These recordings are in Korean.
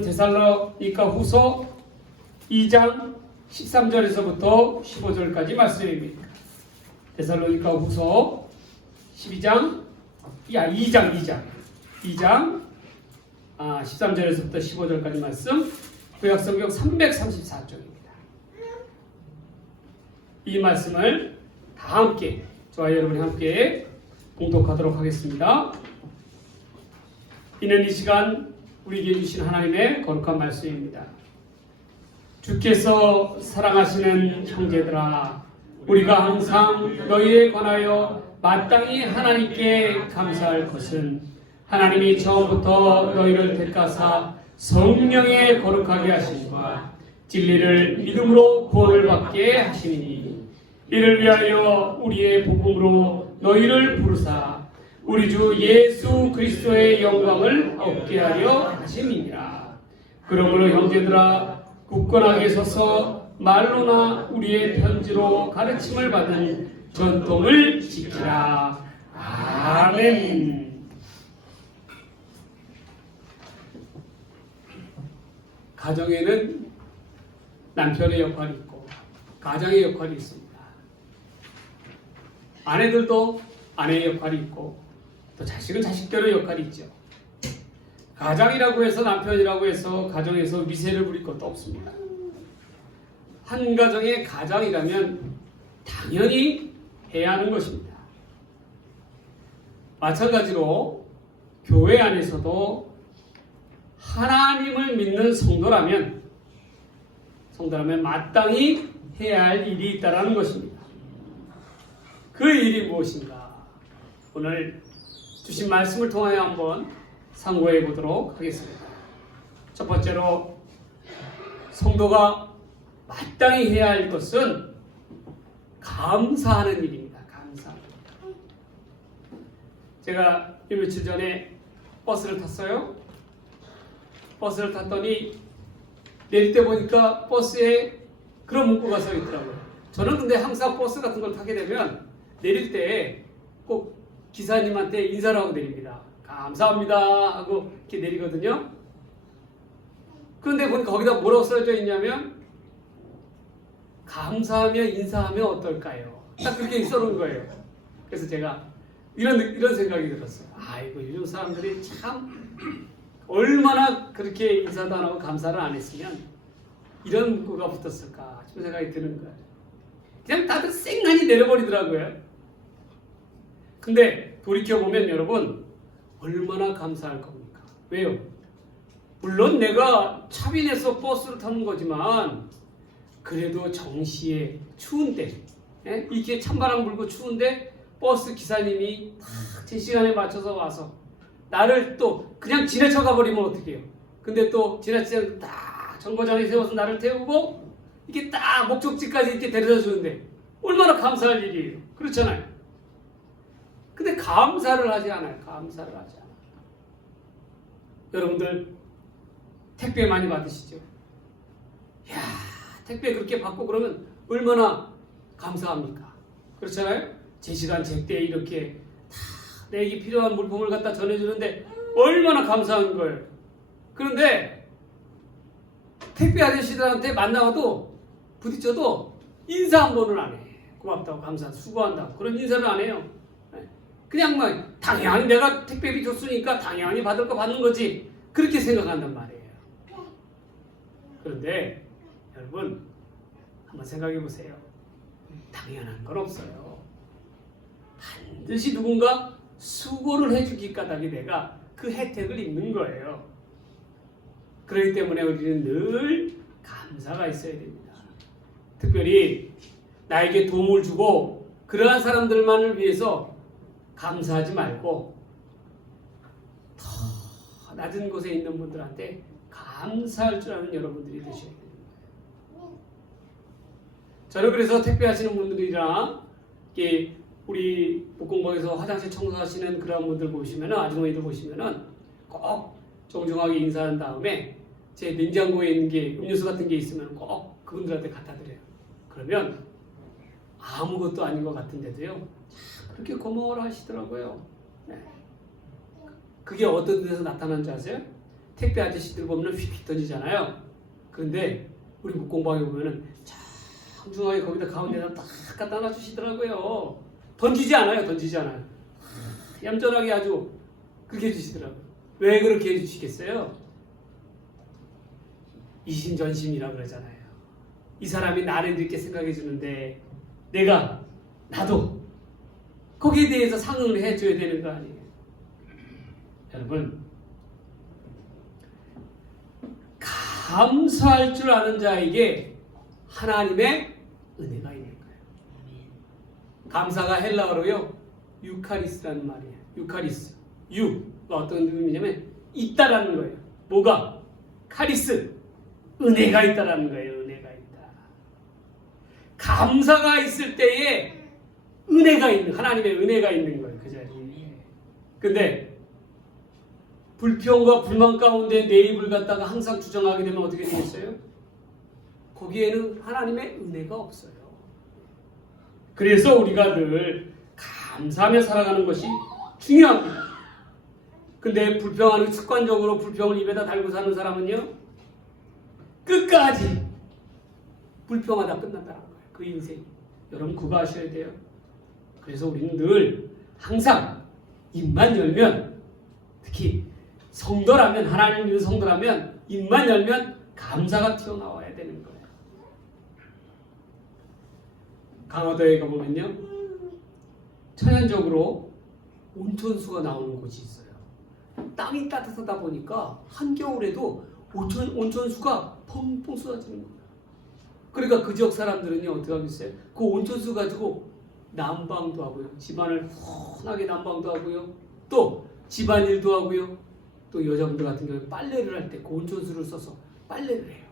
데살로니가 후서 2장 13절에서부터 15절까지 말씀입니다. 데살로니가 후서 2장 13절에서부터 15절까지 말씀, 구약성경 334쪽입니다. 이 말씀을 다 함께, 저와 여러분이 함께 봉독하도록 하겠습니다. 이는 이 시간 우리에게 주신 하나님의 거룩한 말씀입니다. 주께서 사랑하시는 형제들아, 우리가 항상 너희에 관하여 마땅히 하나님께 감사할 것은 하나님이 처음부터 너희를 택하사 성령에 거룩하게 하심과 진리를 믿음으로 구원을 받게 하시니, 이를 위하여 우리의 복음으로 너희를 부르사 우리 주 예수 그리스도의 영광을 얻게 하려 하심이니라. 그러므로 형제들아, 굳건하게 서서 말로나 우리의 편지로 가르침을 받은 전통을 지키라. 아멘. 가정에는 남편의 역할이 있고 가장의 역할이 있습니다. 아내들도 아내의 역할이 있고 또 자식은 자식대로 역할이 있죠. 가장이라고 해서, 남편이라고 해서 가정에서 위세를 부릴 것도 없습니다. 한 가정의 가장이라면 당연히 해야 하는 것입니다. 마찬가지로 교회 안에서도 하나님을 믿는 성도라면 마땅히 해야 할 일이 있다는 것입니다. 그 일이 무엇인가? 오늘 주신 말씀을 통하여 한번 상고해 보도록 하겠습니다. 첫 번째로, 성도가 마땅히 해야 할 것은 감사하는 일입니다. 감사하는 일. 제가 며칠 전에 버스를 탔어요. 버스를 탔더니 내릴 때 보니까 버스에 그런 문구가 써 있더라고요. 저는 근데 항상 버스 같은 걸 타게 되면 내릴 때 꼭 기사님한테 인사를 하고 내립니다. 감사합니다 하고 이렇게 내리거든요. 그런데 보니까 거기다 뭐라고 써져 있냐면, 감사하며 인사하면 어떨까요? 딱 그렇게 써놓은 거예요. 그래서 제가 이런 생각이 들었어요. 아이고, 요즘 사람들이 참 얼마나 그렇게 인사도 안 하고 감사를 안 했으면 이런 문구가 붙었을까 싶은 생각이 드는 거예요. 그냥 다들 쌩하니 내려버리더라고요. 근데 돌이켜보면 여러분, 얼마나 감사할 겁니까? 왜요? 물론 내가 차비내서 버스를 타는 거지만 그래도 정시에 추운데, 이렇게 찬바람 불고 추운데 버스 기사님이 딱 제 시간에 맞춰서 와서 나를 또 그냥 지나쳐 가버리면 어떡해요? 근데 또 지나치게 딱 정거장에 세워서 나를 태우고 이렇게 딱 목적지까지 이렇게 데려다 주는데 얼마나 감사할 일이에요. 그렇잖아요. 근데 감사를 하지 않아요. 감사를 하지 않아요. 여러분들 택배 많이 받으시죠? 이야, 택배 그렇게 받고 그러면 얼마나 감사합니까? 그렇잖아요? 제 시간 제때 이렇게 다 내게 필요한 물품을 갖다 전해주는데 얼마나 감사한 거예요. 그런데 택배 아저씨들한테 만나도 부딪혀도 인사 한 번을 안 해. 고맙다고, 감사, 수고한다고, 그런 인사를 안 해요. 그냥 당연히 내가 택배비 줬으니까 당연히 받을 거 받는 거지, 그렇게 생각한단 말이에요. 그런데 여러분, 한번 생각해 보세요. 당연한 건 없어요. 반드시 누군가 수고를 해주기 까닭에 내가 그 혜택을 입는 거예요. 그렇기 때문에 우리는 늘 감사가 있어야 됩니다. 특별히 나에게 도움을 주고 그러한 사람들만을 위해서 감사하지 말고 더 낮은 곳에 있는 분들한테 감사할 줄 아는 여러분들이 되셔야 됩니다. 저는 그래서 택배하시는 분들이랑 우리 복공방에서 화장실 청소하시는 그런 분들 보시면은, 아주머니들 보시면은 꼭 정중하게 인사한 다음에 제 냉장고에 있는 게 음료수 같은 게 있으면 꼭 그분들한테 갖다 드려요. 그러면 아무것도 아닌 것 같은데도요, 그렇게 고마워라 하시더라고요. 네. 그게 어떤 데서 나타난 줄 아세요? 택배 아저씨들 보면 휙휙 던지잖아요. 그런데 우리 목공방에 보면은 정중하게 거기다 가운데다 딱 갖다 놔주시더라고요. 던지지 않아요. 얌전하게 아주 그렇게 해주시더라고요. 왜 그렇게 해주시겠어요? 이심전심이라고 그러잖아요. 이 사람이 나를 이렇게 생각해 주는데 나도 거기에 대해서 상응을 해줘야 되는 거 아니에요. 여러분, 감사할 줄 아는 자에게 하나님의 은혜가 있는 거예요. 감사가 헬라어로요 유카리스라는 말이에요. 유카리스, 유가 어떤 의미냐면 있다라는 거예요. 뭐가? 카리스, 은혜가 있다라는 거예요. 은혜가 있다. 감사가 있을 때에 하나님의 은혜가 있는 거예요. 그 자리에. 근데 불평과 불만 가운데 내 입을 갖다가 항상 주장하게 되면 어떻게 되겠어요? 거기에는 하나님의 은혜가 없어요. 그래서 우리가 늘 감사하며 살아가는 것이 중요합니다. 근데 불평하는 습관적으로 불평을 입에다 달고 사는 사람은요, 끝까지 불평하다 끝난다는 거예요. 그 인생. 여러분 그거 아셔야 돼요. 그래서 우리는 늘 항상 입만 열면, 특히 성도라면, 하나님 믿는 성도라면 입만 열면 감사가 튀어나와야 되는 거예요. 강화도에 가보면요, 천연적으로 온천수가 나오는 곳이 있어요. 땅이 따뜻하다 보니까 한겨울에도 온천수가 펑펑 쏟아지는 거예요. 그러니까 그 지역 사람들은요, 어떻게 하겠어요? 그 온천수 가지고 난방도 하고요, 집안을 환하게 난방도 하고요, 또 집안일도 하고요, 또 여자분들 같은 경우에 빨래를 할 때 그 온천수를 써서 빨래를 해요.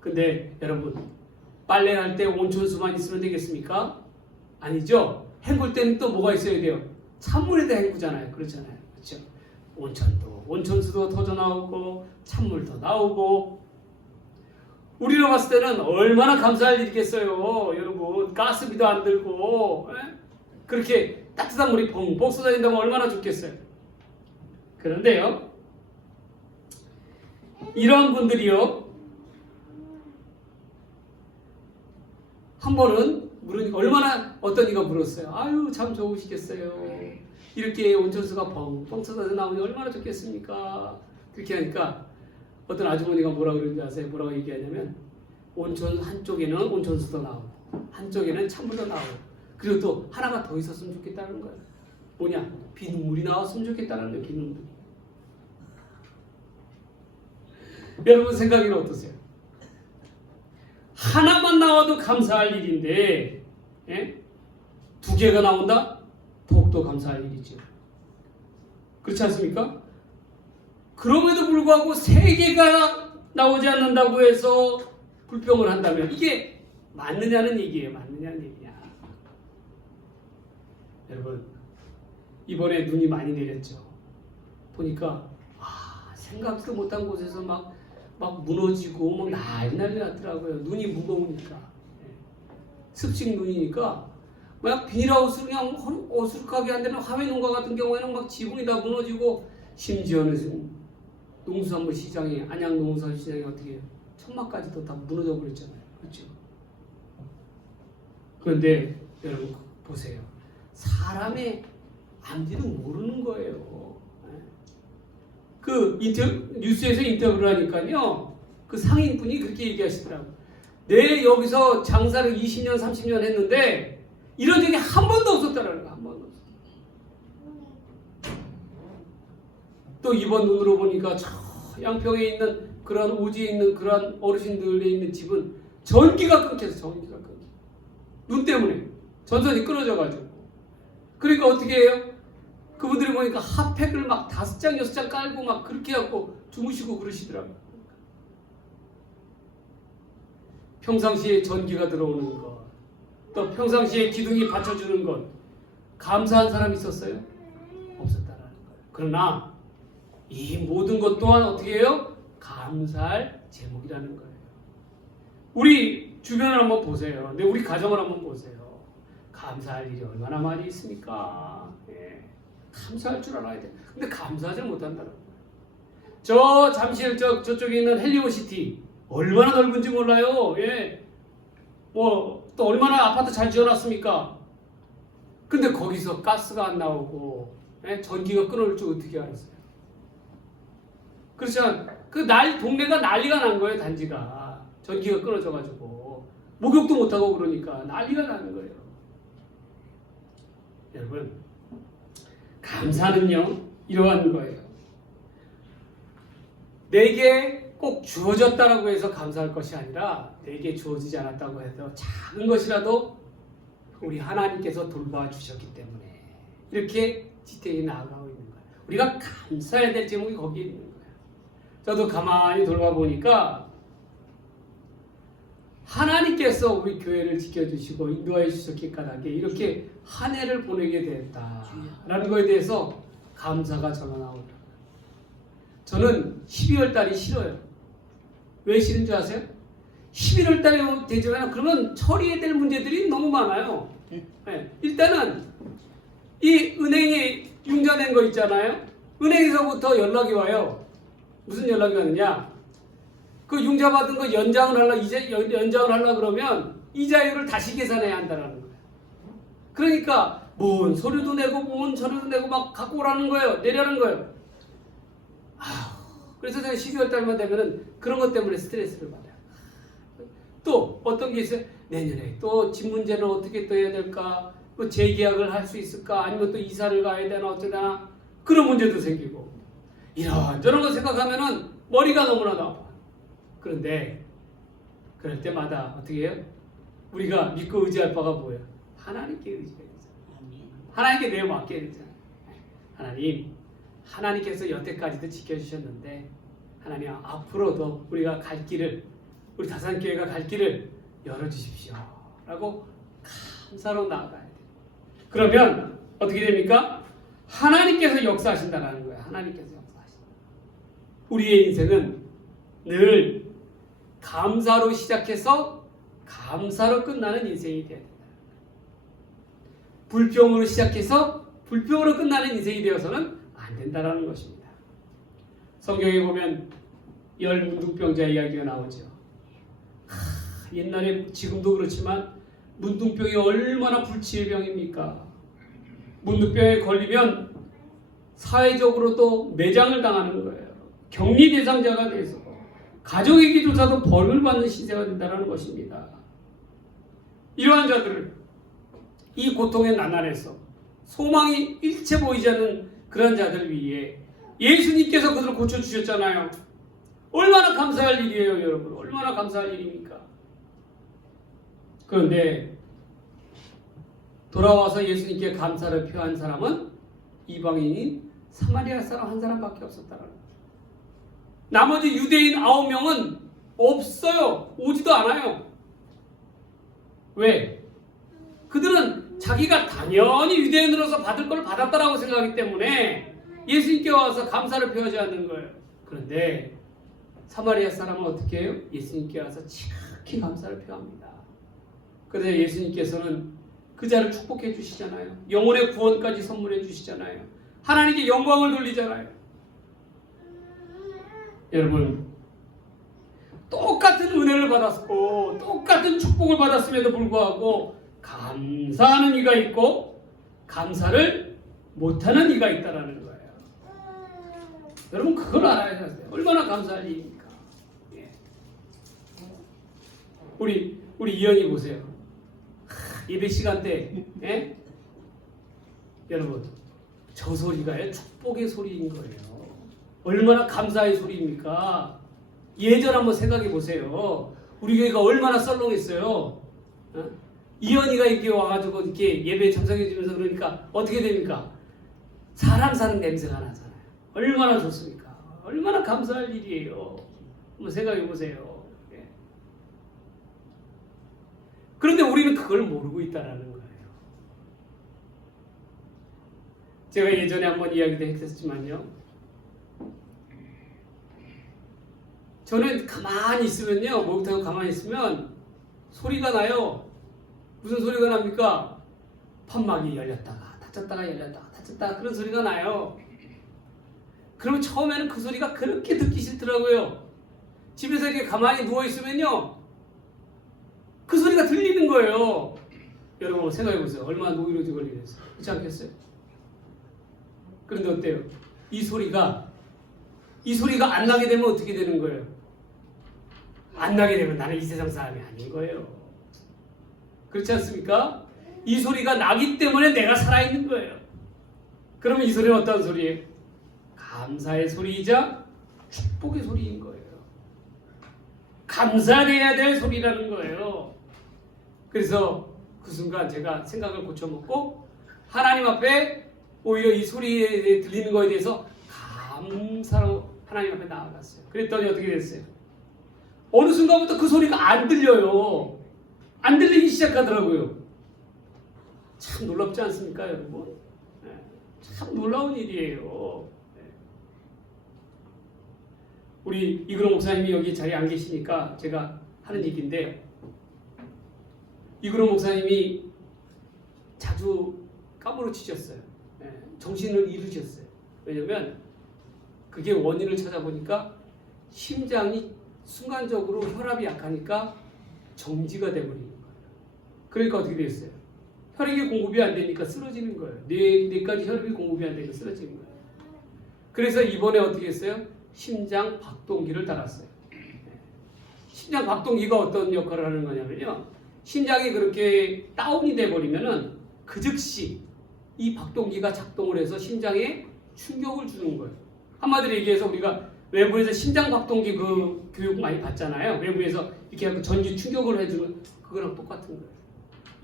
근데 여러분, 빨래를 할 때 온천수만 있으면 되겠습니까? 아니죠. 헹굴 때는 또 뭐가 있어야 돼요? 찬물에다 헹구잖아요. 그렇잖아요. 그렇죠? 온천수도 터져 나오고 찬물도 나오고. 우리로 봤을 때는 얼마나 감사할 일이겠어요. 여러분, 가스비도 안 들고 그렇게 따뜻한 물이 펑펑 쏟아진다면 얼마나 좋겠어요. 그런데요, 이런 분들이요, 한 번은 얼마나 어떤 이가 물었어요. 아유, 참 좋으시겠어요. 이렇게 온천수가 펑펑 쏟아져 나오니 얼마나 좋겠습니까? 그렇게 하니까 어떤 아주머니가 뭐라고 그러는지 아세요? 뭐라고 얘기하냐면, 온천 한쪽에는 온천수도 나오고 한쪽에는 찬물도 나오고, 그리고 또 하나가 더 있었으면 좋겠다는 거예요. 뭐냐? 비눗물이 나왔으면 좋겠다는 거예요. 비눗물이. 여러분 생각에는 어떠세요? 하나만 나와도 감사할 일인데, 두 개가 나온다? 더욱더 감사할 일이죠. 그렇지 않습니까? 그럼에도 불구하고 세 개가 나오지 않는다고 해서 불평을 한다면 이게 맞느냐는 얘기예요. 맞느냐는 얘기냐. 여러분, 이번에 눈이 많이 내렸죠. 보니까 생각도 못한 곳에서 막 무너지고 막 난리 났더라고요. 눈이 무거우니까. 습식 눈이니까 막 비닐하우스 그냥 어수룩하게 안 되는 화훼농가 같은 경우에는 막 지붕이 다 무너지고, 심지어는 농수산물 시장이, 안양 농수산물 시장이 어떻게 해요? 천막까지도 다 무너져 버렸잖아요. 그렇죠? 그런데 여러분 보세요. 사람의 앞뒤는 모르는 거예요. 그 뉴스에서 인터뷰를 하니까요, 그 상인분이 그렇게 얘기하시더라고요. 내 여기서 장사를 20년, 30년 했는데 이런 적이 한 번도 없었다라는 거. 한 번도 없었다. 또 이번 눈으로 보니까 저 양평에 있는 그런 오지에 있는 그런 어르신들에 있는 집은 전기가 끊겨서 눈 때문에 전선이 끊어져가지고. 그러니까 어떻게 해요? 그분들이 보니까 핫팩을 막 5장, 6장 깔고 막 그렇게 갖고 주무시고 그러시더라고요. 평상시에 전기가 들어오는 것, 또 평상시에 기둥이 받쳐주는 것, 감사한 사람이 있었어요? 없었다라는 거예요. 그러나 이 모든 것 또한 어떻게 해요? 감사할 제목이라는 거예요. 우리 주변을 한번 보세요. 근데 우리 가정을 한번 보세요. 감사할 일이 얼마나 많이 있습니까? 감사할 줄 알아야 돼. 근데 감사하지 못한다는 거예요. 저 잠실 저쪽에 있는 헬리오시티 얼마나 넓은지 몰라요. 예. 뭐 또 얼마나 아파트 잘 지어놨습니까? 근데 거기서 가스가 안 나오고 예? 전기가 끊어질 줄 어떻게 알았어요? 그렇죠. 동네가 난리가 난 거예요. 단지가 전기가 끊어져가지고 목욕도 못하고 그러니까 난리가 나는 거예요. 여러분, 감사는요 이러한 거예요. 내게 꼭 주어졌다라고 해서 감사할 것이 아니라 내게 주어지지 않았다고 해서 작은 것이라도 우리 하나님께서 돌봐주셨기 때문에 이렇게 지탱이 나아가고 있는 거예요. 우리가 감사해야 될 제목이 거기에 있는 거예요. 저도 가만히 돌아보니까 하나님께서 우리 교회를 지켜주시고 인도하여 주셨기 까닭에 이렇게 한 해를 보내게 됐다라는 것에 대해서 감사가 저는 나오더라고요. 저는 12월 달이 싫어요. 왜 싫은 줄 아세요? 11월 달에 되잖아요. 그러면 처리해야 될 문제들이 너무 많아요. 네. 일단은 이 은행에 융자 낸 거 있잖아요. 은행에서부터 연락이 와요. 무슨 연락이 왔느냐? 그 융자 받은 거 연장을 하려 그러면 이자율을 다시 계산해야 한다는 거예요. 그러니까 뭔 서류도 내고 뭔 서류도 내고 막 갖고 오라는 거예요. 내려는 거예요. 그래서 제가 12월 달만 되면은 그런 것 때문에 스트레스를 받아요. 또 어떤 게 있어요? 내년에 또 집 문제는 어떻게 또 해야 될까? 또 재계약을 할 수 있을까? 아니면 또 이사를 가야 되나 어쩌나? 그런 문제도 생기고 이런저런 거 생각하면은 머리가 너무나 나와. 그런데 그럴 때마다 어떻게 해요? 우리가 믿고 의지할 바가 뭐예요? 하나님께 의지해야 되잖아요. 하나님께 내어 맡겨야 되잖아요. 하나님께서 여태까지도 지켜주셨는데 하나님 앞으로도 우리가 갈 길을 우리 다산교회가 갈 길을 열어주십시오 라고 감사로 나아가야 돼요. 그러면 어떻게 됩니까? 하나님께서 역사하신다는 거예요. 하나님께서 역사하신다. 우리의 인생은 늘 감사로 시작해서 감사로 끝나는 인생이 되어야 된다. 불평으로 시작해서 불평으로 끝나는 인생이 되어서는 안 된다라는 것입니다. 성경에 보면 열 문둥병자 이야기가 나오죠. 옛날에 지금도 그렇지만 문둥병이 얼마나 불치의 병입니까? 문둥병에 걸리면 사회적으로도 매장을 당하는 거예요. 격리 대상자가 돼서 가족에게조차도 벌을 받는 시대가 된다는 것입니다. 이러한 자들을 이 고통의 나날에서 소망이 일체 보이지 않는 그런 자들 위해 예수님께서 그들을 고쳐주셨잖아요. 얼마나 감사할 일이에요, 여러분. 얼마나 감사할 일입니까? 그런데 돌아와서 예수님께 감사를 표한 사람은 이방인인 사마리아 사람 한 사람밖에 없었다는 거예요. 나머지 유대인 9명은 없어요. 오지도 않아요. 왜? 그들은 자기가 당연히 유대인으로서 받을 걸 받았다라고 생각하기 때문에 예수님께 와서 감사를 표하지 않는 거예요. 그런데 사마리아 사람은 어떻게 해요? 예수님께 와서 지극히 감사를 표합니다. 그래서 예수님께서는 그 자를 축복해 주시잖아요. 영혼의 구원까지 선물해 주시잖아요. 하나님께 영광을 돌리잖아요. 여러분, 똑같은 은혜를 받았고 똑같은 축복을 받았음에도 불구하고 감사하는 이가 있고 감사를 못하는 이가 있다라는 거예요. 여러분 그걸 알아야 돼요. 얼마나 감사할 일입니까? 예. 우리 이현이 보세요. 예배 시간 때 예? 여러분 저 소리가요 축복의 소리인 거예요. 얼마나 감사의 소리입니까? 예전 한번 생각해 보세요. 우리 교회가 얼마나 썰렁했어요. 어? 이현이가 이렇게 와가지고 이렇게 예배에 참석해 주면서 그러니까 어떻게 됩니까? 사람 사는 냄새가 나잖아요. 얼마나 좋습니까? 얼마나 감사할 일이에요. 한번 생각해 보세요. 예. 그런데 우리는 그걸 모르고 있다라는 거예요. 제가 예전에 한번 이야기도 했었지만요. 저는 가만히 있으면요, 목욕탕에 가만히 있으면 소리가 나요. 무슨 소리가 납니까? 판막이 열렸다가 닫혔다가 열렸다가 닫혔다가 그런 소리가 나요. 그러면 처음에는 그 소리가 그렇게 듣기 싫더라고요. 집에서 이렇게 가만히 누워있으면요, 그 소리가 들리는 거예요. 여러분 생각해보세요. 얼마나 노이로제 걸리겠어요. 그렇지 않겠어요? 그런데 어때요? 이 소리가 안 나게 되면 어떻게 되는 거예요? 안 나게 되면 나는 이 세상 사람이 아닌 거예요. 그렇지 않습니까? 이 소리가 나기 때문에 내가 살아있는 거예요. 그러면 이 소리는 어떤 소리예요? 감사의 소리이자 축복의 소리인 거예요. 감사해야 될 소리라는 거예요. 그래서 그 순간 제가 생각을 고쳐먹고 하나님 앞에 오히려 이 소리에 들리는 거에 대해서 감사로 하나님 앞에 나아갔어요. 그랬더니 어떻게 됐어요? 어느 순간부터 그 소리가 안 들려요. 안 들리기 시작하더라고요. 참 놀랍지 않습니까, 여러분? 참 놀라운 일이에요. 우리 이근호 목사님이 여기 자리에 안 계시니까 제가 하는 얘기인데, 이근호 목사님이 자주 까무러치셨어요. 정신을 잃으셨어요. 왜냐면 그게 원인을 찾아보니까 심장이 순간적으로 혈압이 약하니까 정지가 돼버리는 거예요. 그러니까 어떻게 됐어요? 혈액이 공급이 안 되니까 쓰러지는 거예요. 뇌까지 혈액이 공급이 안 되니까 쓰러지는 거예요. 그래서 이번에 어떻게 했어요? 심장 박동기를 달았어요. 심장 박동기가 어떤 역할을 하는 거냐면요, 심장이 그렇게 다운이 돼버리면은 그 즉시 이 박동기가 작동을 해서 심장에 충격을 주는 거예요. 한마디로 얘기해서 우리가 외부에서 심장 박동기 그 교육 많이 받잖아요. 외부에서 이렇게 하고 전기 충격을 해주는 그거랑 똑같은 거예요.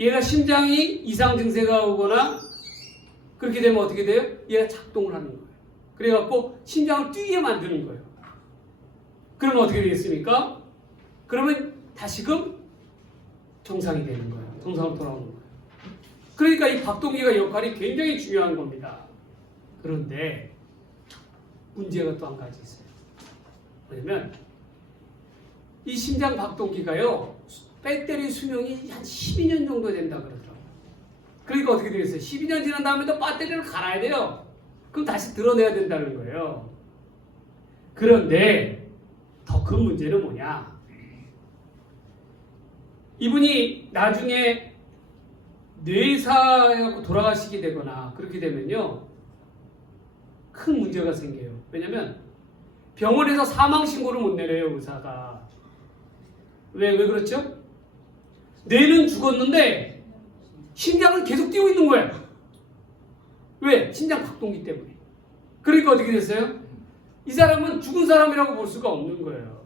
얘가 심장이 이상 증세가 오거나 그렇게 되면 어떻게 돼요? 얘가 작동을 하는 거예요. 그래갖고 심장을 뛰게 만드는 거예요. 그러면 어떻게 되겠습니까? 그러면 다시금 정상이 되는 거예요. 정상으로 돌아오는 거예요. 그러니까 이 박동기가 역할이 굉장히 중요한 겁니다. 그런데 문제가 또 한 가지 있어요. 뭐냐면 이 심장 박동기가요, 배터리 수명이 한 12년 정도 된다 그러더라고요. 그러니까 어떻게 되겠어요? 12년 지난 다음에도 배터리를 갈아야 돼요. 그럼 다시 드러내야 된다는 거예요. 그런데 더 큰 문제는 뭐냐? 이분이 나중에 뇌사해갖고 돌아가시게 되거나 그렇게 되면요, 큰 문제가 생겨요. 왜냐면 병원에서 사망 신고를 못 내려요, 의사가. 왜 그렇죠? 뇌는 죽었는데 심장은 계속 뛰고 있는 거예요. 왜? 심장 박동기 때문에. 그러니까 어떻게 됐어요? 이 사람은 죽은 사람이라고 볼 수가 없는 거예요.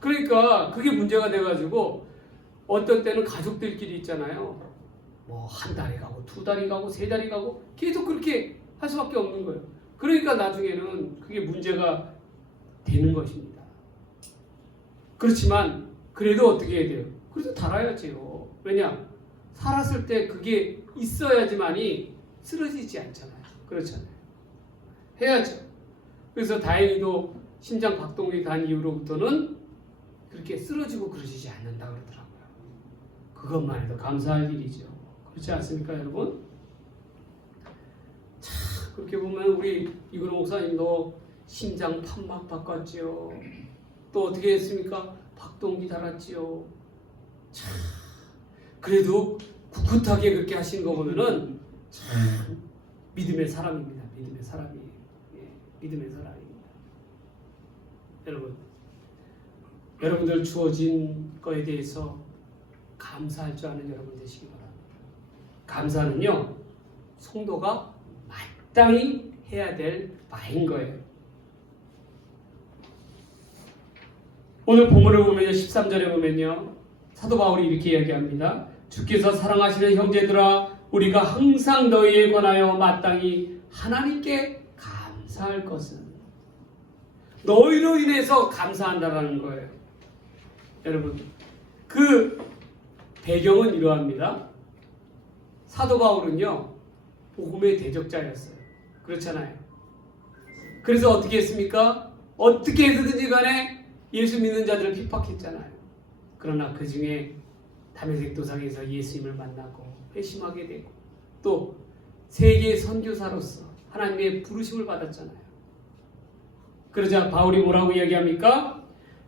그러니까 그게 문제가 돼가지고 어떤 때는 가족들끼리 있잖아요. 뭐 한 달이 가고 두 달이 가고 세 달이 가고 계속 그렇게 할 수밖에 없는 거예요. 그러니까 나중에는 그게 문제가 되는 것입니다. 그렇지만 그래도 어떻게 해야 돼요? 그래도 달아야지요. 왜냐? 살았을 때 그게 있어야지만이 쓰러지지 않잖아요. 그렇잖아요. 해야죠. 그래서 다행히도 심장 박동기 단 이후로부터는 그렇게 쓰러지고 그러시지 않는다 그러더라고요. 그것만 해도 감사할 일이죠. 그렇지 않습니까, 여러분? 참, 그렇게 보면 우리 이근호 목사님도 심장 판막 바꿨지요. 또 어떻게 했습니까? 박동기 달았지요. 참, 그래도 꿋꿋하게 그렇게 하신 거 보면은 참 믿음의 사람입니다. 믿음의 사람이에요. 예, 믿음의 사람입니다. 여러분들 주어진 거에 대해서 감사할 줄 아는 여러분 되시기 바랍니다. 감사는요, 성도가 마땅히 해야 될 바인 거예요. 오늘 본문을 보면요, 13절에 보면요, 사도 바울이 이렇게 이야기합니다. 주께서 사랑하시는 형제들아, 우리가 항상 너희에 관하여 마땅히 하나님께 감사할 것은, 너희로 인해서 감사한다라는 거예요. 여러분, 그 배경은 이러합니다. 사도 바울은요, 복음의 대적자였어요. 그렇잖아요. 그래서 어떻게 했습니까? 어떻게 해서든지 간에 예수 믿는 자들을 핍박했잖아요. 그러나 그 중에 다메섹 도상에서 예수님을 만나고 회심하게 되고 또 세계 선교사로서 하나님의 부르심을 받았잖아요. 그러자 바울이 뭐라고 이야기합니까?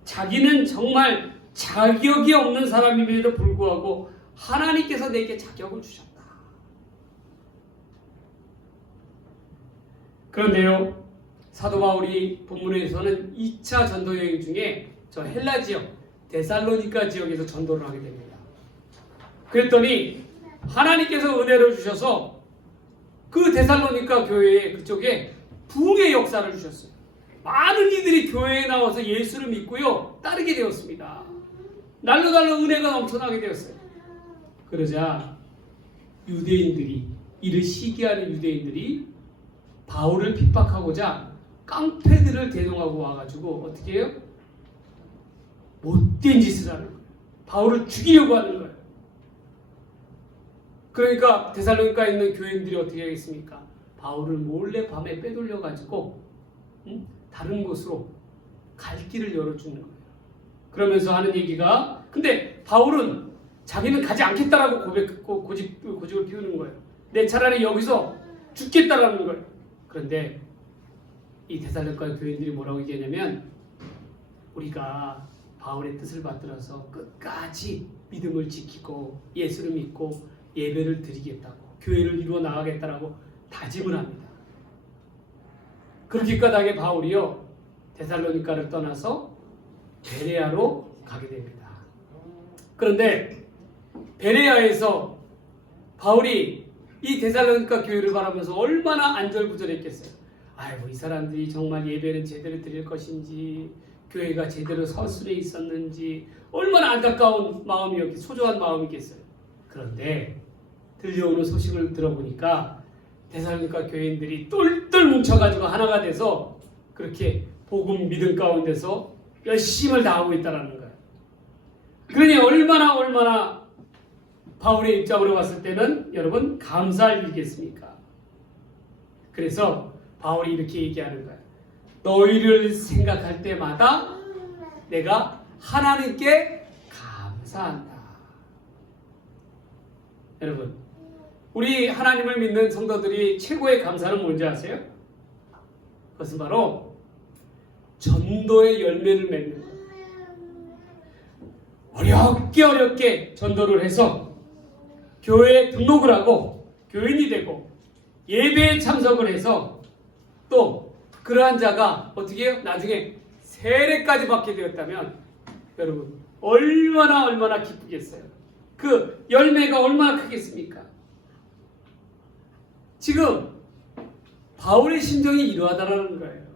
자기는 정말 자격이 없는 사람임에도 불구하고 하나님께서 내게 자격을 주셨다. 그런데요, 사도 바울이 본문에서는 2차 전도 여행 중에 저 헬라 지역, 데살로니가 지역에서 전도를 하게 됩니다. 그랬더니 하나님께서 은혜를 주셔서 그 데살로니가 교회에 그쪽에 부흥의 역사를 주셨어요. 많은 이들이 교회에 나와서 예수를 믿고요, 따르게 되었습니다. 날로 은혜가 넘쳐나게 되었어요. 그러자 유대인들이, 이를 시기하는 유대인들이 바울을 핍박하고자 깡패들을 대동하고 와가지고 어떻게 해요? 못된 짓을 하는 거예요. 바울을 죽이려고 하는 거예요. 그러니까 데살로니가에 있는 교인들이 어떻게 하겠습니까? 바울을 몰래 밤에 빼돌려가지고 다른 곳으로 갈 길을 열어주는 거예요. 그러면서 하는 얘기가, 근데 바울은 자기는 가지 않겠다라고 고집을 피우는 거예요. 내 차라리 여기서 죽겠다라는 거예요. 그런데 이 데살로니가 교인들이 뭐라고 얘기하냐면, 우리가 바울의 뜻을 받들어서 끝까지 믿음을 지키고 예수를 믿고 예배를 드리겠다고, 교회를 이루어 나가겠다라고 다짐을 합니다. 그렇게 까닭에 바울이요, 데살로니가를 떠나서 베레아로 가게 됩니다. 그런데 베레아에서 바울이 이 데살로니가 교회를 바라보면서 얼마나 안절부절했겠어요. 아이고, 이 사람들이 정말 예배는 제대로 드릴 것인지, 교회가 제대로 서술에 있었는지 얼마나 안타까운 마음이었겠어요. 소중한 마음이겠어요. 그런데 들려오는 소식을 들어보니까 데살로니가 교인들이 똘똘 뭉쳐가지고 하나가 돼서 그렇게 복음 믿음 가운데서 열심을 다하고 있다는 거예요. 그러니 얼마나 바울의 입장으로 봤을 때는 여러분 감사할 일이겠습니까? 그래서 바울이 이렇게 얘기하는 거예요. 너희를 생각할 때마다 내가 하나님께 감사한다. 여러분, 우리 하나님을 믿는 성도들이 최고의 감사는 뭔지 아세요? 그것은 바로 전도의 열매를 맺는 거예요. 어렵게 전도를 해서 교회에 등록을 하고 교인이 되고 예배에 참석을 해서 또 그러한 자가 어떻게 해요? 나중에 세례까지 받게 되었다면 여러분 얼마나 기쁘겠어요. 그 열매가 얼마나 크겠습니까? 지금 바울의 심정이 이러하다라는 거예요.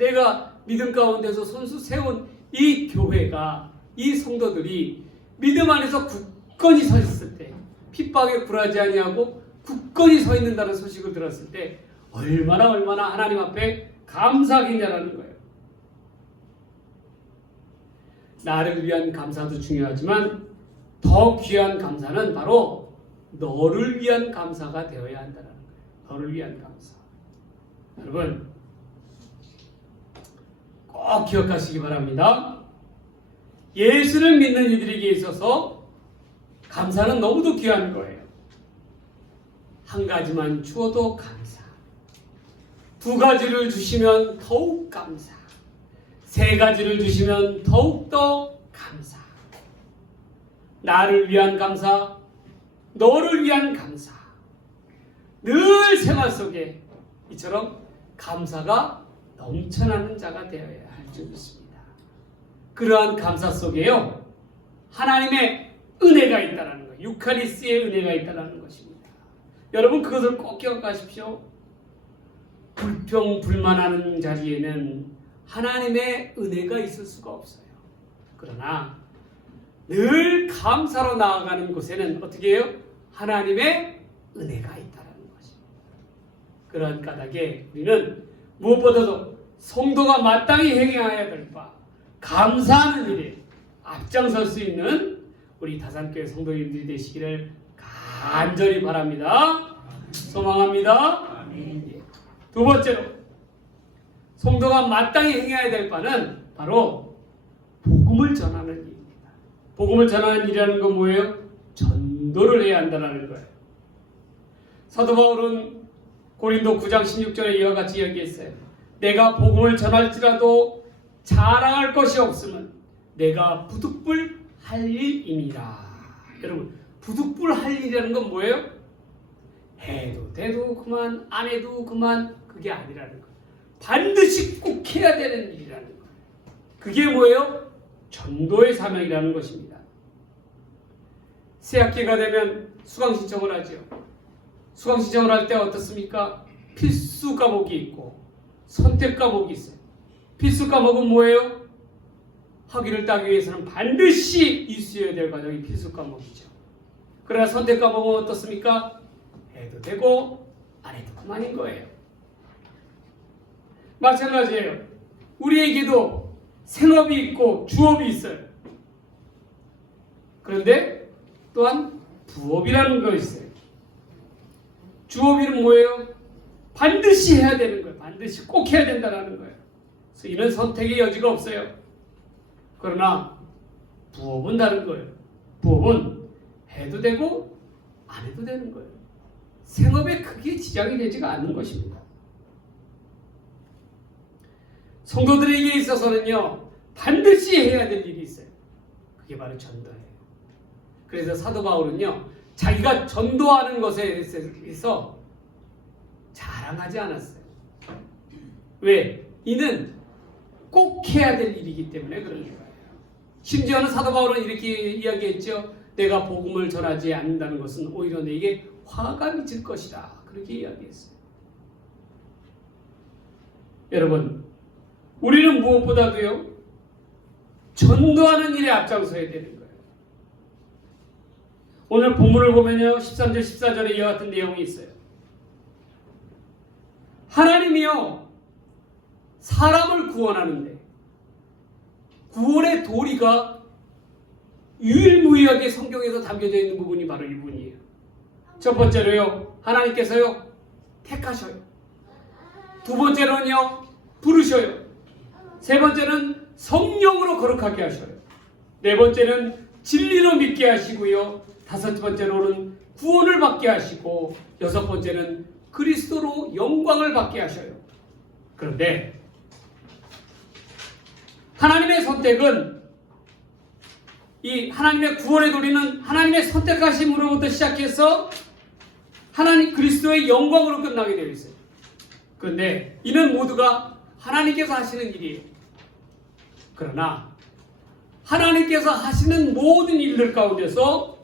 내가 믿음 가운데서 손수 세운 이 교회가, 이 성도들이 믿음 안에서 굳건히 서 있을 때, 핍박에 굴하지 아니하고 굳건히 서 있는다는 소식을 들었을 때 얼마나 하나님 앞에 감사하겠냐라는 거예요. 나를 위한 감사도 중요하지만 더 귀한 감사는 바로 너를 위한 감사가 되어야 한다는 거예요. 너를 위한 감사. 여러분 꼭 기억하시기 바랍니다. 예수를 믿는 이들에게 있어서 감사는 너무도 귀한 거예요. 한 가지만 주어도 감사, 두 가지를 주시면 더욱 감사, 세 가지를 주시면 더욱더 감사. 나를 위한 감사, 너를 위한 감사. 늘 생활 속에 이처럼 감사가 넘쳐나는 자가 되어야 할 줄 믿습니다. 그러한 감사 속에요, 하나님의 은혜가 있다는 거예요. 유카리스의 은혜가 있다는 것입니다. 여러분 그것을 꼭 기억하십시오. 불평불만하는 자리에는 하나님의 은혜가 있을 수가 없어요. 그러나 늘 감사로 나아가는 곳에는 어떻게 해요? 하나님의 은혜가 있다는 것입니다. 그런 까닭에 우리는 무엇보다도 성도가 마땅히 행해야 될 바, 감사하는 일에 앞장설 수 있는 우리 다산교회 성도님들이 되시기를 간절히 바랍니다. 소망합니다. 두 번째로 성도가 마땅히 행해야 될 바는 바로 복음을 전하는 일입니다. 복음을 전하는 일이라는 건 뭐예요? 전도를 해야 한다는 거예요. 사도 바울은 고린도 9장 16절에 이와 같이 이야기했어요. 내가 복음을 전할지라도 자랑할 것이 없으면 내가 부득불 할 일이니라. 여러분, 부득불 할 일이라는 건 뭐예요? 해도 돼도 그만, 안 해도 그만, 그게 아니라는 거예요. 반드시 꼭 해야 되는 일이라는 거예요. 그게 뭐예요? 전도의 사명이라는 것입니다. 새학기가 되면 수강 신청을 하죠. 수강 신청을 할 때 어떻습니까? 필수 과목이 있고 선택 과목이 있어요. 필수 과목은 뭐예요? 학위를 따기 위해서는 반드시 있어야 될 과정이 필수 과목이죠. 그러나 선택 과목은 어떻습니까? 해도 되고 안 해도 그만인 거예요. 마찬가지예요. 우리에게도 생업이 있고 주업이 있어요. 그런데 또한 부업이라는 거 있어요. 주업이는 뭐예요? 반드시 해야 되는 거예요. 반드시 꼭 해야 된다는 거예요. 그래서 이는 선택의 여지가 없어요. 그러나 부업은 다른 거예요. 부업은 해도 되고 안 해도 되는 거예요. 생업에 크게 지장이 되지가 않는 것입니다. 성도들에게 있어서는요, 반드시 해야 될 일이 있어요. 그게 바로 전도예요. 그래서 사도 바울은요, 자기가 전도하는 것에 대해서 자랑하지 않았어요. 왜? 이는 꼭 해야 될 일이기 때문에 그런 거예요. 심지어는 사도 바울은 이렇게 이야기했죠. 내가 복음을 전하지 않는다는 것은 오히려 내게 화가 미칠 것이다. 그렇게 이야기했어요. 여러분, 우리는 무엇보다도요, 전도하는 일에 앞장서야 되는 거예요. 오늘 본문을 보면요, 13절, 14절에 이와 같은 내용이 있어요. 하나님이요, 사람을 구원하는데 구원의 도리가 유일무이하게 성경에서 담겨져 있는 부분이 바로 이 부분이에요. 첫 번째로요, 하나님께서요, 택하셔요. 두 번째로는요, 부르셔요. 세 번째는 성령으로 거룩하게 하셔요. 네 번째는 진리로 믿게 하시고요. 다섯 번째로는 구원을 받게 하시고, 여섯 번째는 그리스도로 영광을 받게 하셔요. 그런데 하나님의 선택은, 이 하나님의 구원의 도리는 하나님의 선택하심으로부터 시작해서 하나님 그리스도의 영광으로 끝나게 되어 있어요. 그런데 이는 모두가 하나님께서 하시는 일이에요. 그러나 하나님께서 하시는 모든 일들 가운데서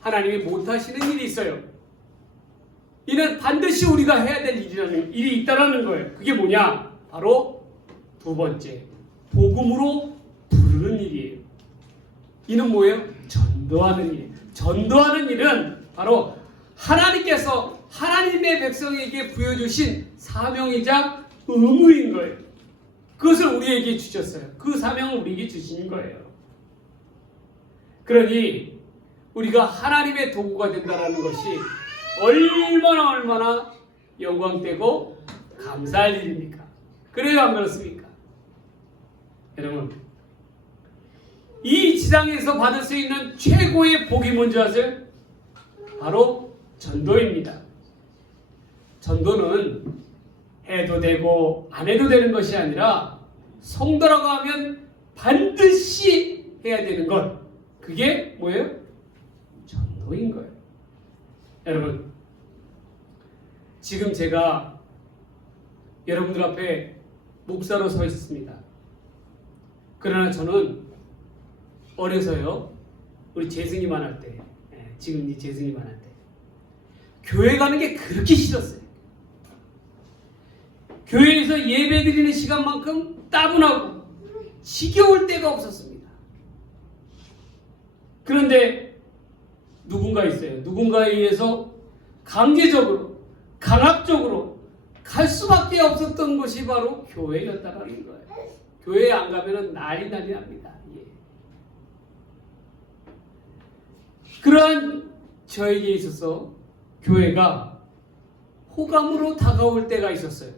하나님이 못하시는 일이 있어요. 이는 반드시 우리가 해야 될 일이 있다는 거예요. 그게 뭐냐? 바로 두 번째, 복음으로 부르는 일이에요. 이는 뭐예요? 전도하는 일이에요. 전도하는 일은 바로 하나님께서 하나님의 백성에게 부여주신 사명이자 의무인 거예요. 그것을 우리에게 주셨어요. 그 사명을 우리에게 주신 거예요. 그러니 우리가 하나님의 도구가 된다는 것이 얼마나 영광되고 감사할 일입니까? 그래요, 안 그렇습니까? 여러분, 이 지상에서 받을 수 있는 최고의 복이 뭔지 아세요? 바로 전도입니다. 전도는 해도 되고 안 해도 되는 것이 아니라 성도라고 하면 반드시 해야 되는 것, 그게 뭐예요? 전도인 거예요. 여러분, 지금 제가 여러분들 앞에 목사로 서 있습니다. 그러나 저는 어려서요, 우리 재승이만 할 때, 지금 이 재승이만 할 때 교회 가는 게 그렇게 싫었어요. 교회에서 예배 드리는 시간만큼 따분하고 지겨울 때가 없었습니다. 그런데 누군가 있어요. 누군가에 의해서 강제적으로, 강압적으로 갈 수밖에 없었던 것이 바로 교회였다라는 거예요. 교회에 안 가면 난리 납니다. 예. 그러한 저에게 있어서 교회가 호감으로 다가올 때가 있었어요.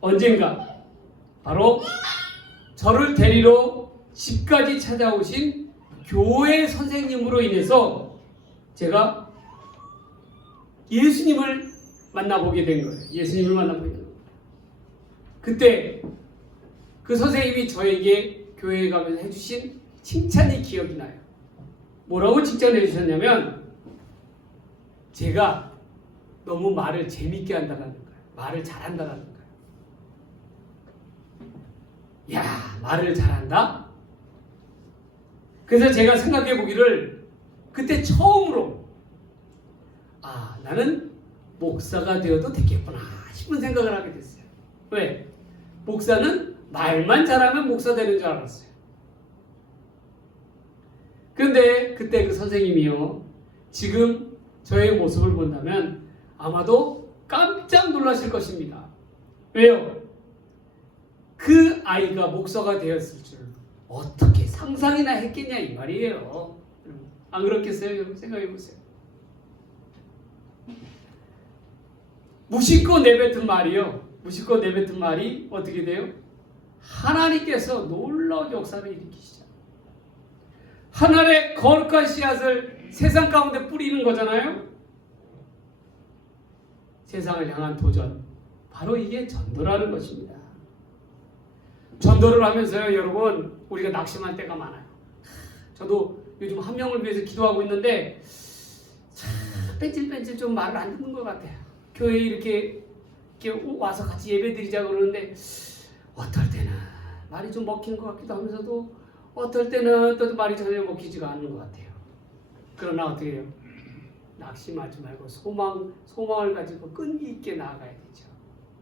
언젠가 바로 저를 데리러 집까지 찾아오신 교회 선생님으로 인해서 제가 예수님을 만나보게 된 거예요. 예수님을 만나보게 된 거예요. 그때 그 선생님이 저에게 교회에 가면서 해주신 칭찬이 기억이 나요. 뭐라고 칭찬해 주셨냐면 제가 너무 말을 재밌게 한다는 거예요. 말을 잘한다는 거예요. 야, 말을 잘한다? 그래서 제가 생각해 보기를 그때 처음으로 나는 목사가 되어도 되겠구나 싶은 생각을 하게 됐어요. 왜? 목사는 말만 잘하면 목사 되는 줄 알았어요. 그런데 그때 그 선생님이요, 지금 저의 모습을 본다면 아마도 깜짝 놀라실 것입니다. 왜요? 그 아이가 목사가 되었을 줄 어떻게 상상이나 했겠냐 이 말이에요. 안 그렇겠어요? 여러분 생각해 보세요. 무심코 내뱉은 말이요. 무심코 내뱉은 말이 어떻게 돼요? 하나님께서 놀라운 역사를 일으키시죠. 하나님의 거룩한 씨앗을 세상 가운데 뿌리는 거잖아요. 세상을 향한 도전. 바로 이게 전도라는 것입니다. 전도를 하면서요, 여러분, 우리가 낙심할 때가 많아요. 저도 요즘 한 명을 위해서 기도하고 있는데 뺀질뺀질 좀 말을 안 듣는 것 같아요. 교회에 이렇게 와서 같이 예배드리자 그러는데 어떨 때는 말이 좀 먹히는 것 같기도 하면서도 어떨 때는 또 말이 전혀 먹히지가 않는 것 같아요. 그러나 어떻게 해요? 낙심하지 말고 소망을 가지고 끈기 있게 나아가야 되죠.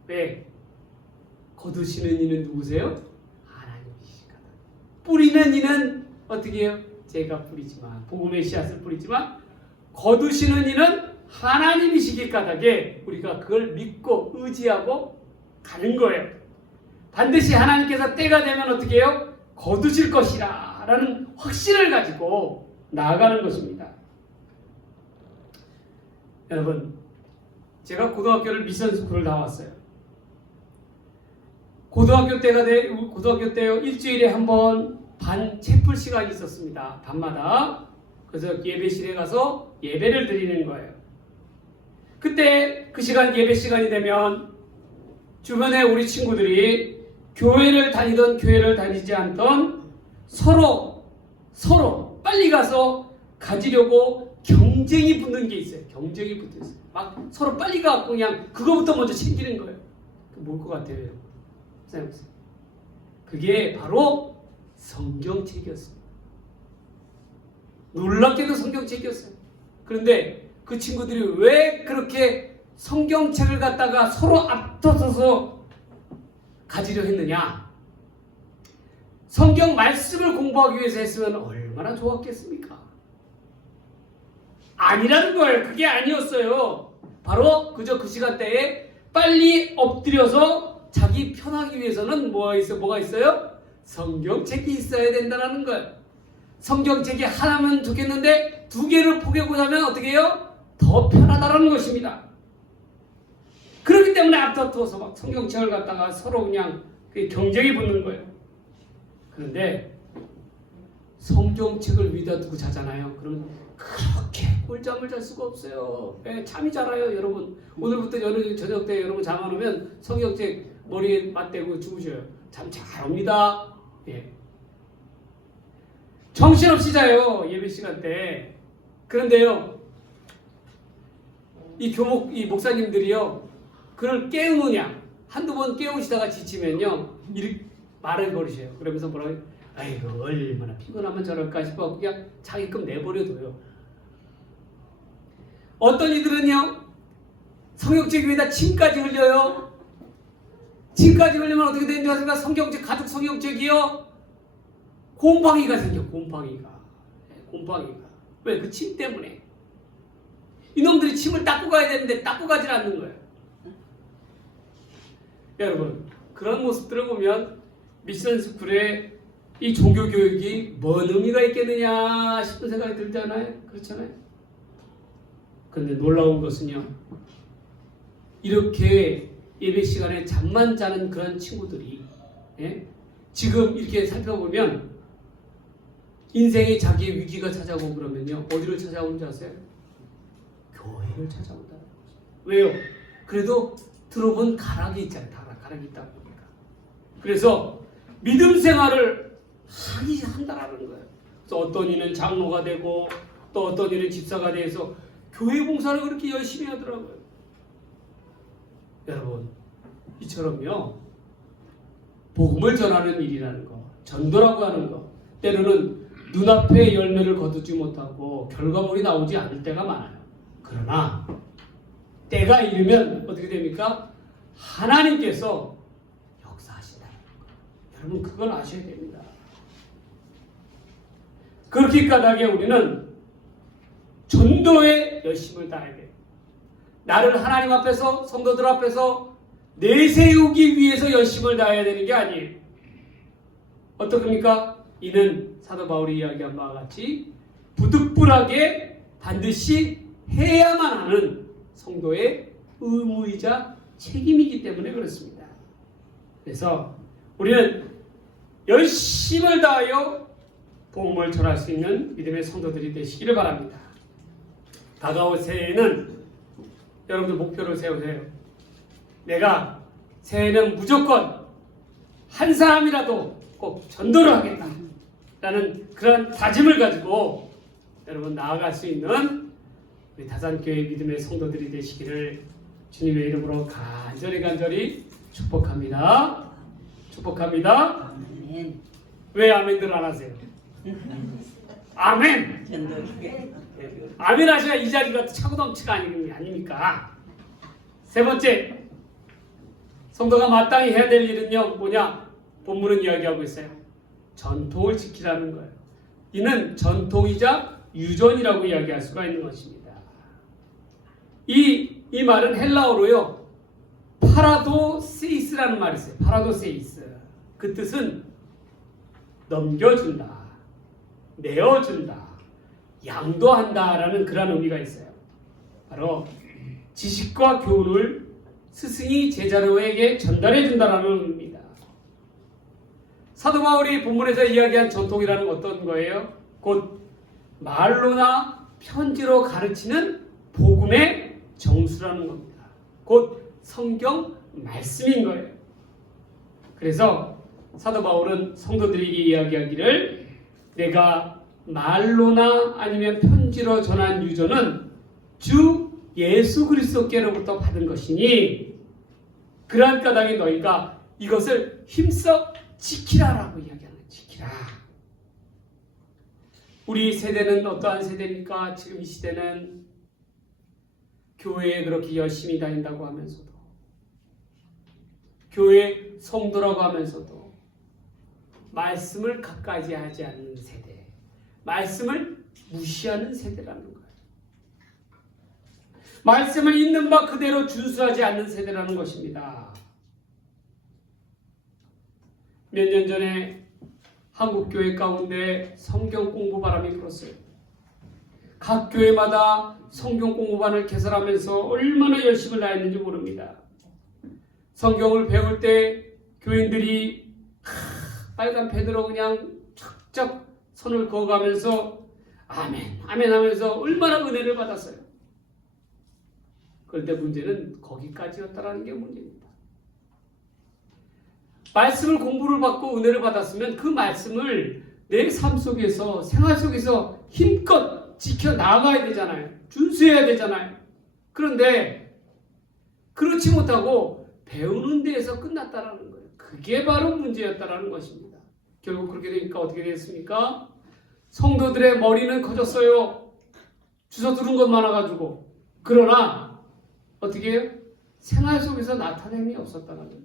왜? 거두시는 이는 누구세요? 하나님이시거든. 뿌리는 이는 어떻게 해요? 제가 뿌리지만, 복음의 씨앗을 뿌리지만 거두시는 이는 하나님이시기 까닭에 우리가 그걸 믿고 의지하고 가는 거예요. 반드시 하나님께서 때가 되면 어떻게 해요? 거두실 것이라 라는 확신을 가지고 나아가는 것입니다. 여러분, 제가 고등학교를 미션 스쿨을 나왔어요. 고등학교 때 일주일에 한 번 반 채플 시간이 있었습니다. 밤마다. 그래서 예배실에 가서 예배를 드리는 거예요. 그때 그 시간, 예배 시간이 되면 주변에 우리 친구들이 교회를 다니던 교회를 다니지 않던 서로 빨리 가서 가지려고 경쟁이 붙는 게 있어요. 경쟁이 붙어 있어요. 막 서로 빨리 가고 그냥 그거부터 먼저 챙기는 거예요. 뭘 것 같아요, 여러분? 생각해보세요. 그게 바로 성경책이었습니다. 놀랍게도 성경책이었어요. 그런데 그 친구들이 왜 그렇게 성경책을 갖다가 서로 앞서서 가지려 했느냐? 성경 말씀을 공부하기 위해서 했으면 얼마나 좋았겠습니까? 아니라는 거예요. 그게 아니었어요. 바로 그저 그 시간대에 빨리 엎드려서 자기 편하기 위해서는 뭐가 있어요? 성경책이 있어야 된다는 거예요. 성경책이 하나면 좋겠는데 두 개를 포개고 나면 어떻게 해요? 더 편하다는 것입니다. 그렇기 때문에 앞다투어서 막 성경책을 갖다가 서로 그냥 경쟁이 붙는 거예요. 그런데 성경책을 위에다 두고 자잖아요. 그러면 그렇게 꿀잠을 잘 수가 없어요. 잠이 잘 와요, 여러분. 오늘부터 저녁 때 여러분 잠 안 오면 성경책 머리에 맞대고 주무셔요. 잠 잘 옵니다. 예. 정신없이 자요, 예배 시간 때. 그런데요, 이 목사님들이요, 그걸 깨우느냐, 한두 번 깨우시다가 지치면요, 이렇게 말을 버리셔요. 그러면서 뭐라고 해요? 아이고, 얼마나 피곤하면 저럴까 싶어 그냥 자기끔 내버려둬요. 어떤 이들은요, 성경책 위에다 침까지 흘려요. 침까지 흘리면 어떻게 되는지 아십니까? 성경책, 가죽 성경책이요, 곰팡이가 생겨. 곰팡이가. 왜? 그 침 때문에. 이놈들이 침을 닦고 가야 되는데 닦고 가질 않는 거예요. 여러분, 그런 모습들을 보면 미션 스쿨의 이 종교 교육이 뭔 의미가 있겠느냐 싶은 생각이 들잖아요. 그렇잖아요. 그런데 놀라운 것은요, 이렇게 예배 시간에 잠만 자는 그런 친구들이, 예? 지금 이렇게 살펴보면 인생에 자기의 위기가 찾아오고 그러면요, 어디를 찾아오는지 아세요? 교회를 찾아온다는 거죠. 왜요? 그래도 들어본 가락이 있잖아요. 가락이 있다 보니까. 그래서 믿음 생활을 한다라는 거예요. 그래서 어떤 이는 장로가 되고 또 어떤 이는 집사가 돼서 교회 봉사를 그렇게 열심히 하더라고요. 여러분, 이처럼요, 복음을 전하는 일이라는 거, 전도라고 하는 거, 때로는 눈앞에 열매를 거두지 못하고 결과물이 나오지 않을 때가 많아요. 그러나 때가 이르면 어떻게 됩니까? 하나님께서 역사하신다는 거. 여러분, 그걸 아셔야 됩니다. 그렇게 까닭에 우리는 전도에 열심을 다해야 돼요. 나를 하나님 앞에서, 성도들 앞에서 내세우기 위해서 열심을 다해야 되는 게 아니에요. 어떻습니까? 이는 사도 바울이 이야기한 바와 같이 부득불하게 반드시 해야만 하는 성도의 의무이자 책임이기 때문에 그렇습니다. 그래서 우리는 열심을 다하여 복음을 전할 수 있는 믿음의 성도들이 되시기를 바랍니다. 다가올 새해에는 여러분들 목표를 세우세요. 내가 새해에는 무조건 한 사람이라도 꼭 전도를 하겠다 라는 그런 다짐을 가지고 여러분 나아갈 수 있는 우리 다산교회 믿음의 성도들이 되시기를 주님의 이름으로 간절히 축복합니다. 축복합니다. 아멘. 왜 아멘들 안 하세요? 아멘! 아멘 하셔야 이 자리가 차고 넘치가 아닙니까? 세 번째, 성도가 마땅히 해야 될 일은요, 뭐냐? 본문은 이야기하고 있어요. 전통을 지키라는 거예요. 이는 전통이자 유전이라고 이야기할 수가 있는 것입니다. 이 말은 헬라어로요, 파라도세이스라는 말이 있어요. 파라도세이스. 그 뜻은 넘겨준다, 내어준다, 양도한다라는 그런 의미가 있어요. 바로 지식과 교훈을 스승이 제자로에게 전달해준다라는 의미입니다. 사도 바울이 본문에서 이야기한 전통이라는 어떤 거예요? 곧 말로나 편지로 가르치는 복음의 정수라는 겁니다. 곧 성경 말씀인 거예요. 그래서 사도 바울은 성도들에게 이야기하기를 내가 말로나 아니면 편지로 전한 유전은 주 예수 그리스도께로부터 받은 것이니 그러한 까닭에 너희가 이것을 힘써 지키라라고 이야기하는 지키라. 우리 세대는 어떠한 세대입니까? 지금 이 시대는 교회에 그렇게 열심히 다닌다고 하면서도 교회 성도라고 하면서도 말씀을 가까이 하지 않는 세대, 말씀을 무시하는 세대라는 거예요. 말씀을 있는 바 그대로 준수하지 않는 세대라는 것입니다. 몇 년 전에 한국 교회 가운데 성경 공부 바람이 불었어요. 각 교회마다 성경 공부반을 개설하면서 얼마나 열심을 다했는지 모릅니다. 성경을 배울 때 교인들이 빨간 펜으로 그냥 척척 손을 그어가면서 아멘, 아멘 하면서 얼마나 은혜를 받았어요. 그런데 문제는 거기까지였다라는 게 문제입니다. 말씀을 공부를 받고 은혜를 받았으면 그 말씀을 내 삶 속에서, 생활 속에서 힘껏 지켜나가야 되잖아요. 준수해야 되잖아요. 그런데 그렇지 못하고 배우는 데에서 끝났다라는 거예요. 그게 바로 문제였다라는 것입니다. 결국 그렇게 되니까 어떻게 됐습니까? 성도들의 머리는 커졌어요. 주워 들은 것 많아가지고. 그러나 어떻게 해요? 생활 속에서 나타냄이 없었다는 거예요.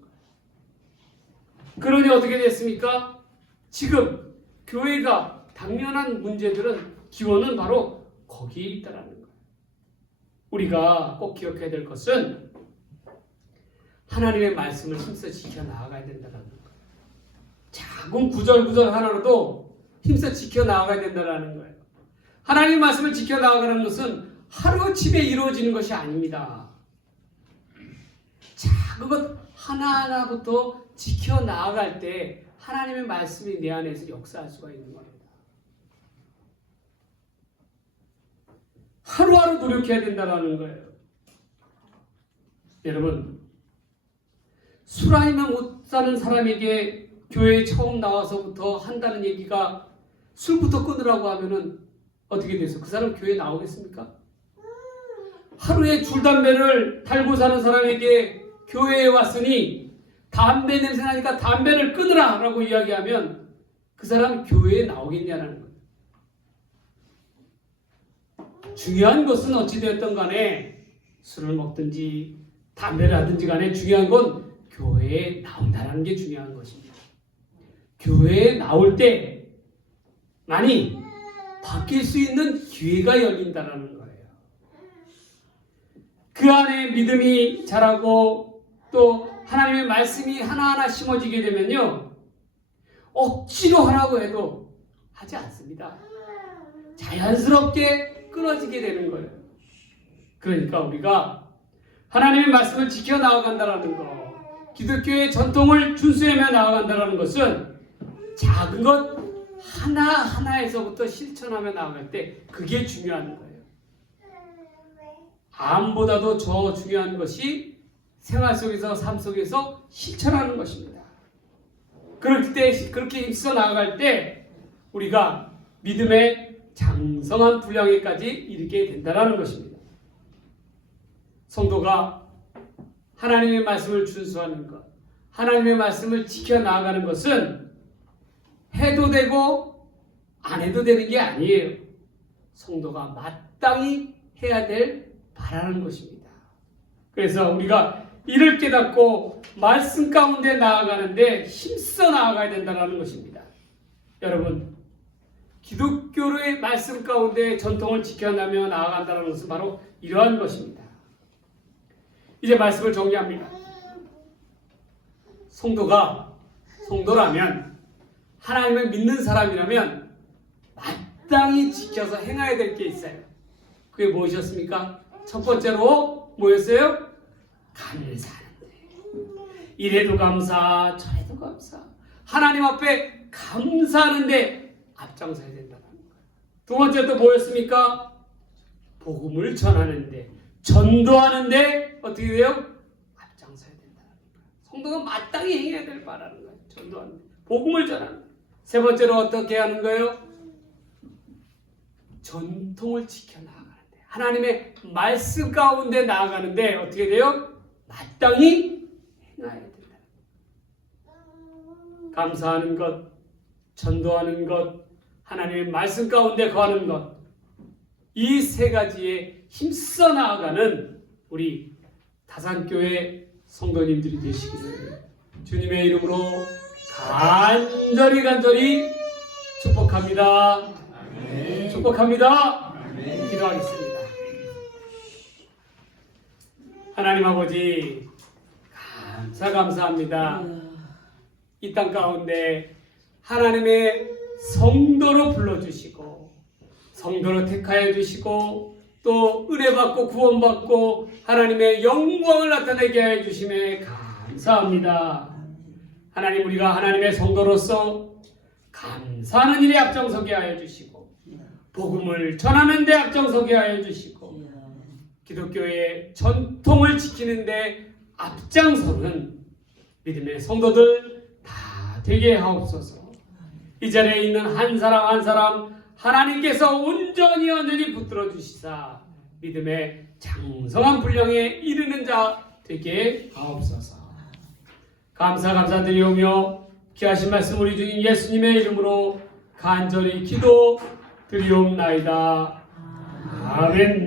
그러니 어떻게 됐습니까? 지금 교회가 당면한 문제들은 기원은 바로 거기에 있다는 거예요. 우리가 꼭 기억해야 될 것은 하나님의 말씀을 힘써 지켜 나아가야 된다는 거예요. 작은 구절구절 하나로도 힘써 지켜 나아가야 된다는 거예요. 하나님의 말씀을 지켜 나아가는 것은 하루아침에 이루어지는 것이 아닙니다. 작은 것 하나하나부터 지켜 나아갈 때 하나님의 말씀이 내 안에서 역사할 수가 있는 겁니다. 하루하루 노력해야 된다는 거예요. 여러분, 술 아니면 못 사는 사람에게 교회에 처음 나와서부터 한다는 얘기가 술부터 끊으라고 하면은 어떻게 돼서 그 사람 교회에 나오겠습니까? 하루에 줄담배를 달고 사는 사람에게 교회에 왔으니 담배 냄새 나니까 담배를 끊으라 라고 이야기하면 그 사람 교회에 나오겠냐는 거예요. 중요한 것은 어찌되었던 간에 술을 먹든지 담배를 하든지 간에 중요한 건 교회에 나온다는 게 중요한 것입니다. 교회에 나올 때 많이 바뀔 수 있는 기회가 열린다는 거예요. 그 안에 믿음이 자라고 또 하나님의 말씀이 하나하나 심어지게 되면요, 억지로 하라고 해도 하지 않습니다. 자연스럽게 끊어지게 되는 거예요. 그러니까 우리가 하나님의 말씀을 지켜 나아간다는 거, 기독교의 전통을 준수하며 나아간다는 것은 작은 것 하나하나에서부터 실천하며 나아갈 때 그게 중요한 거예요. 암보다도 더 중요한 것이 생활 속에서 삶 속에서 실천하는 것입니다. 그렇기 때문에 그렇게 힘써 나아갈 때 우리가 믿음의 장성한 분량에까지 이르게 된다는 것입니다. 성도가 하나님의 말씀을 준수하는 것, 하나님의 말씀을 지켜 나아가는 것은 해도 되고 안 해도 되는 게 아니에요. 성도가 마땅히 해야 될 바라는 것입니다. 그래서 우리가 이를 깨닫고 말씀 가운데 나아가는데 힘써 나아가야 된다는 것입니다. 여러분, 기독교의 말씀 가운데 전통을 지켜나며 나아간다는 것은 바로 이러한 것입니다. 이제 말씀을 정리합니다. 성도라면, 하나님을 믿는 사람이라면 마땅히 지켜서 행해야 될 게 있어요. 그게 무엇이었습니까? 첫 번째로 뭐였어요? 감사하는 거예요. 이래도 감사, 저래도 감사. 하나님 앞에 감사하는데 앞장서야 된다는 거예요. 두 번째 또 뭐였습니까? 복음을 전하는데, 전도하는데 어떻게 돼요? 앞장서야 된다는 거예요. 성도가 마땅히 해야 될 바라는 거예요. 전도하는데, 복음을 전하는 거예요. 세 번째로 어떻게 하는 거예요? 전통을 지켜나가는데, 하나님의 말씀 가운데 나아가는데 어떻게 돼요? 마땅히 행해야 된다. 감사하는 것, 전도하는 것, 하나님의 말씀 가운데 거하는 것, 이 세 가지에 힘써 나아가는 우리 다산교회 성도님들이 되시기를 주님의 이름으로 간절히 축복합니다. 아멘. 축복합니다. 아멘. 기도하겠습니다. 하나님 아버지, 감사합니다. 이 땅 가운데 하나님의 성도로 불러주시고 성도로 택하여 주시고 또 은혜받고 구원받고 하나님의 영광을 나타내게 하여 주심에 감사합니다. 하나님, 우리가 하나님의 성도로서 감사하는 일에 앞장서게 하여 주시고 복음을 전하는 데 앞장서게 하여 주시고 기독교의 전통을 지키는 데 앞장서는 믿음의 성도들 다 되게 하옵소서. 이 자리에 있는 한 사람 한 사람 하나님께서 온전히 붙들어 주시사 믿음의 장성한 분량에 이르는 자 되게 하옵소서. 감사드리오며 귀하신 말씀 우리 주님 예수님의 이름으로 간절히 기도 드리옵나이다. 아멘.